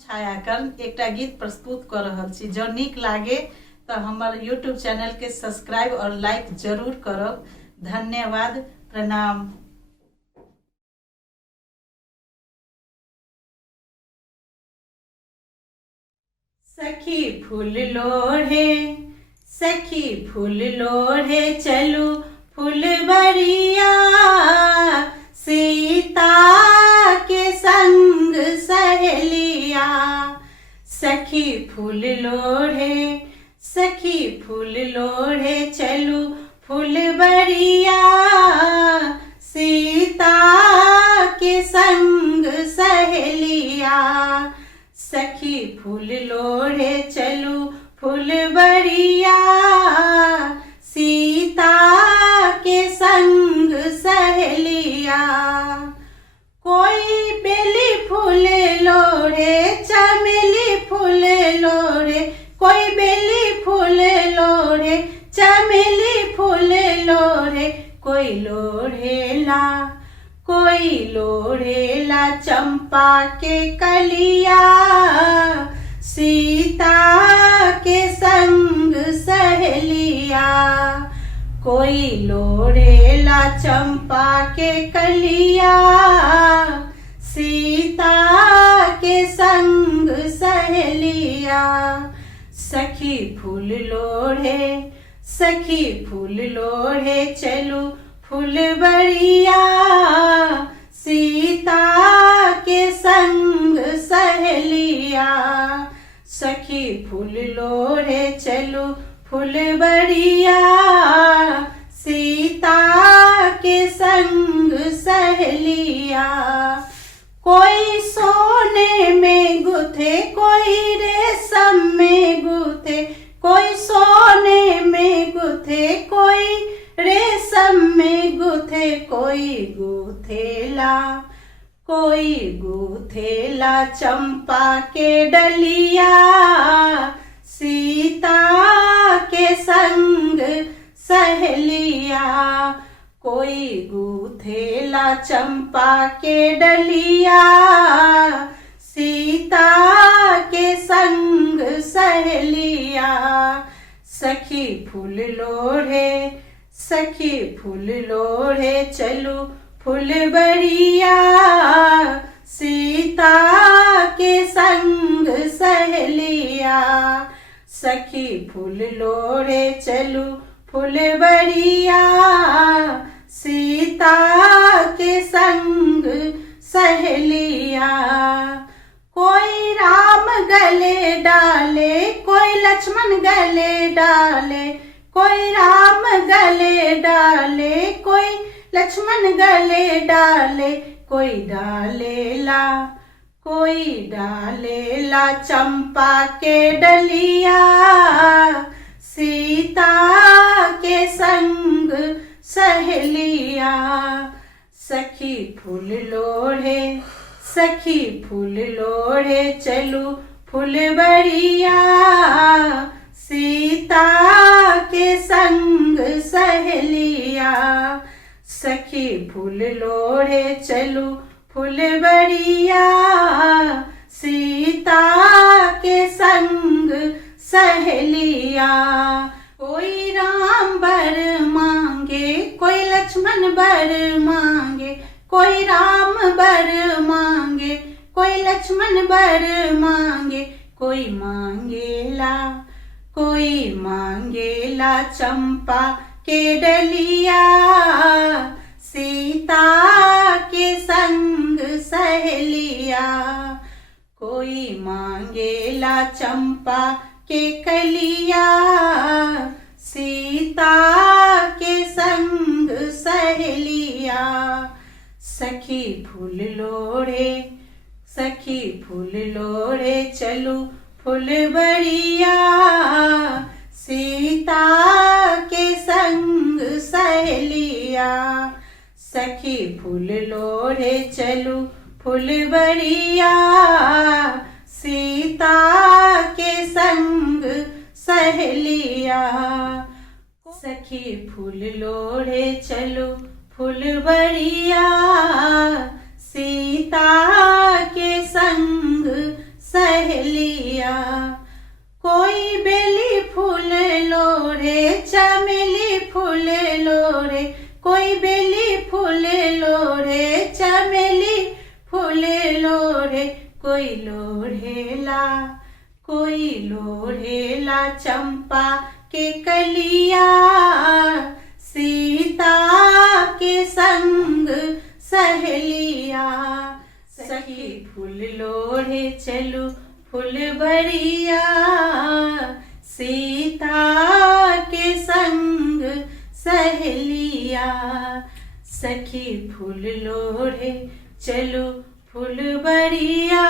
छायाकरण एक गीत प्रस्तुत कर रहल छी। जो निक लागे तो हमार यूट्यूब चैनल के सब्सक्राइब और लाइक जरूर करब। धन्यवाद। प्रणाम। सखी फूल लोढ़े, सखी फूल लोढ़े चलू फुलबरिया, सीता के संग सहेलिया। सखी फूल लोढ़े, सखी फूल लोढ़े चलू फुलबरिया, सीता के संग सहेलिया। सखी फूल लोढ़े चलू फुलबरिया, सीता के संग सहेलिया। कोई बेली फूल लोढ़े, चमेली फूल लोढ़े, कोई बेली फूल लोढ़े, चमेली फूल लोढ़े। कोई लोढ़ेला, कोई लोढ़ेला चंपा के कलिया, सीता के संग सहेलिया। कोई लोढ़ेला चंपा के कलिया, सीता के संग सहेलिया। सखी फूल लोढ़े, सखी फूल लोढ़े चलू फुलबरिया, सीता के संग सहेलिया। सखी फूल लोढ़े चलू फुलबरिया, सीता के संग सहेलिया। कोई सोने में गुथे, कोई रेशम में गुथे, कोई सोने में गुथे, कोई रेशम में गुथे। कोई गुथेला, कोई गुथेला चंपा के डलिया, सीता के संग सहेलिया। कोई गुथेला चंपा के डलिया, सीता के संग सहेलिया। सखी फूल लोढ़े, सखी फूल लोढ़े चलू फुलबरिया, सीता के संग सहेलिया। सखी फूल लोढ़े चलू फुलबरिया, सीता के संग सहेलिया। कोई राम गले डाले, कोई लक्ष्मण गले डाले, कोई राम गले डाले, कोई लक्ष्मण गले डाले। कोई डालेला, कोई डालेला चंपा के डलिया, सीता के संग सहेलिया। सखी फूल लोढ़े, सखी फूल लोढ़े चलू फुलबरिया, सीता के संग सहेलिया। सखी फूल लोढ़े चलू फुलबरिया, सीता के संग सहेलिया। कोई राम बर मांगे, कोई लक्ष्मण बर मांगे, कोई राम बर मांगे, कोई लक्ष्मण बर मांगे। कोई मांगेला, कोई मांगेला चंपा के डलिया, सीता के संग सहेलिया। कोई मांगेला चंपा के कलिया, सीता के संग सहेलिया। सखी फूल लोढ़े, सखी फूल लोढ़े चलू फुलबरिया, सीता के संग सहेलिया। सखी फूल लोढ़े चलू फुलबरिया, सीता के संग सहेलिया। सखी फूल लोढ़े चलू फुलबरिया, सीता के संग सहेलिया। सहेलिया। कोई बेली फूल लोरे चमेली फूल लोरे, कोई बेली फूल लोरे चमेली फूल लोरे, कोई लोढ़ेला चंपा के कलिया, सीता के संग सहेलिया। सखी फूल लोढ़े चलू फुलबरिया, सीता के संग सहेलिया। सखी फूल लोढ़े चलू फुलबरिया,